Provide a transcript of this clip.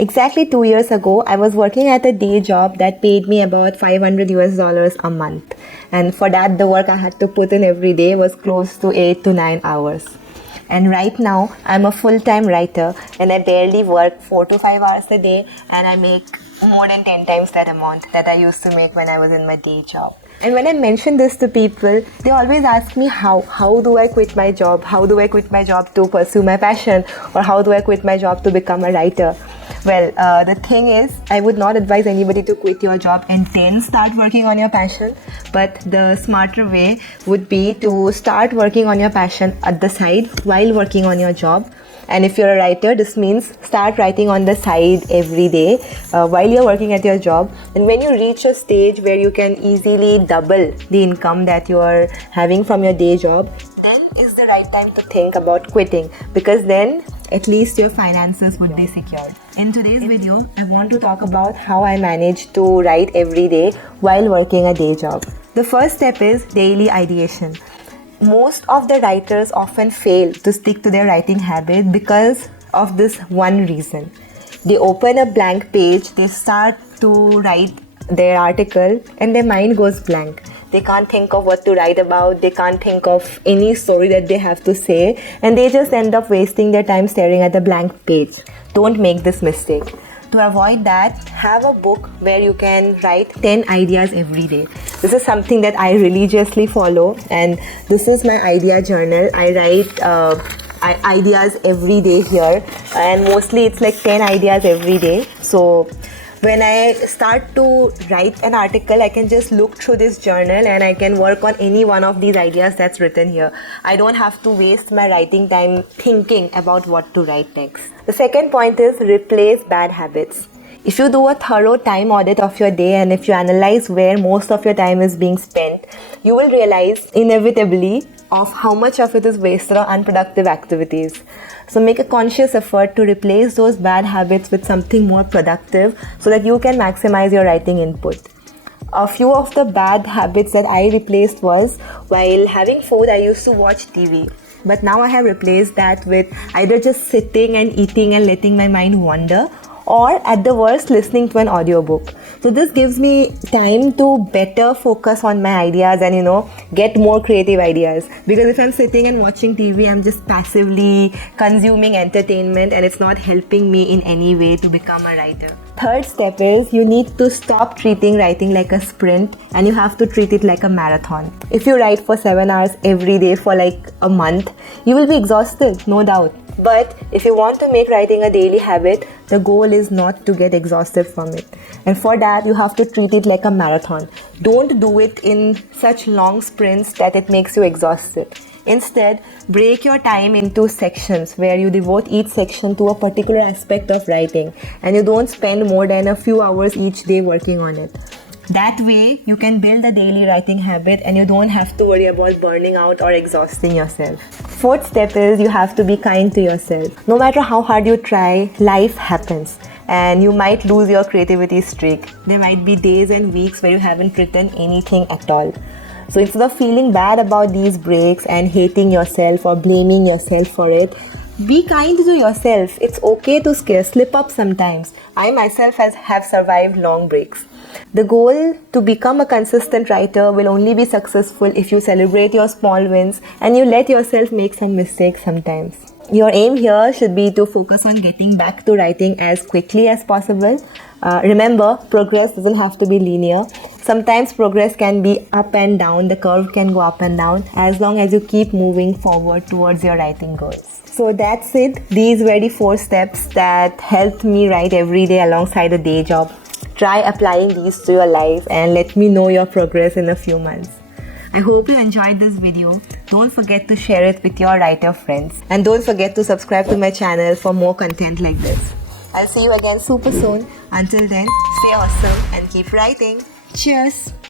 Exactly 2 years ago, I was working at a day job that paid me about $500 a month. And for that, the work I had to put in every day was close to 8 to 9 hours. And right now, I'm a full-time writer and I barely work 4 to 5 hours a day, and I make more than 10 times that amount that I used to make when I was in my day job. And when I mention this to people, they always ask me how do I quit my job? How do I quit my job to pursue my passion? Or how do I quit my job to become a writer? Well, the thing is, I would not advise anybody to quit your job and then start working on your passion. But the smarter way would be to start working on your passion at the side while working on your job. And if you're a writer, this means start writing on the side every day while you're working at your job. And when you reach a stage where you can easily double the income that you are having from your day job, then is the right time to think about quitting, because then at least your finances would be secured. In today's video, I want to talk about how I manage to write every day while working a day job. The first step is daily ideation. Most of the writers often fail to stick to their writing habit because of this one reason. They open a blank page, they start to write their article, and their mind goes blank. They can't think of what to write about, they can't think of any story that they have to say, and they just end up wasting their time staring at the blank page. Don't make this mistake. To avoid that, have a book where you can write 10 ideas every day. This is something that I religiously follow, and this is my idea journal. I write ideas every day here, and mostly it's like 10 ideas every day. So when I start to write an article, I can just look through this journal and I can work on any one of these ideas that's written here. I don't have to waste my writing time thinking about what to write next. The second point is replace bad habits. If you do a thorough time audit of your day and if you analyze where most of your time is being spent, you will realize inevitably of how much of it is wasted on unproductive activities. So make a conscious effort to replace those bad habits with something more productive so that you can maximize your writing input. A few of the bad habits that I replaced was, while having food, I used to watch TV. But now I have replaced that with either just sitting and eating and letting my mind wander, or at the worst, listening to an audiobook. So this gives me time to better focus on my ideas and, get more creative ideas. Because if I'm sitting and watching TV, I'm just passively consuming entertainment and it's not helping me in any way to become a writer. Third step is you need to stop treating writing like a sprint and you have to treat it like a marathon. If you write for 7 hours every day for like a month, you will be exhausted, no doubt. But if you want to make writing a daily habit, the goal is not to get exhausted from it. And for that, you have to treat it like a marathon. Don't do it in such long sprints that it makes you exhausted. Instead, break your time into sections where you devote each section to a particular aspect of writing and you don't spend more than a few hours each day working on it. That way, you can build a daily writing habit and you don't have to worry about burning out or exhausting yourself. Fourth step is you have to be kind to yourself. No matter how hard you try, life happens and you might lose your creativity streak. There might be days and weeks where you haven't written anything at all. So instead of feeling bad about these breaks and hating yourself or blaming yourself for it, be kind to yourself. It's okay to slip up sometimes. I myself have survived long breaks. The goal to become a consistent writer will only be successful if you celebrate your small wins and you let yourself make some mistakes sometimes. Your aim here should be to focus on getting back to writing as quickly as possible. Remember, progress doesn't have to be linear. Sometimes progress can be up and down, the curve can go up and down as long as you keep moving forward towards your writing goals. So that's it. These were the 4 steps that helped me write every day alongside a day job. Try applying these to your life and let me know your progress in a few months. I hope you enjoyed this video. Don't forget to share it with your writer friends. And don't forget to subscribe to my channel for more content like this. I'll see you again super soon. Until then, stay awesome and keep writing. Cheers!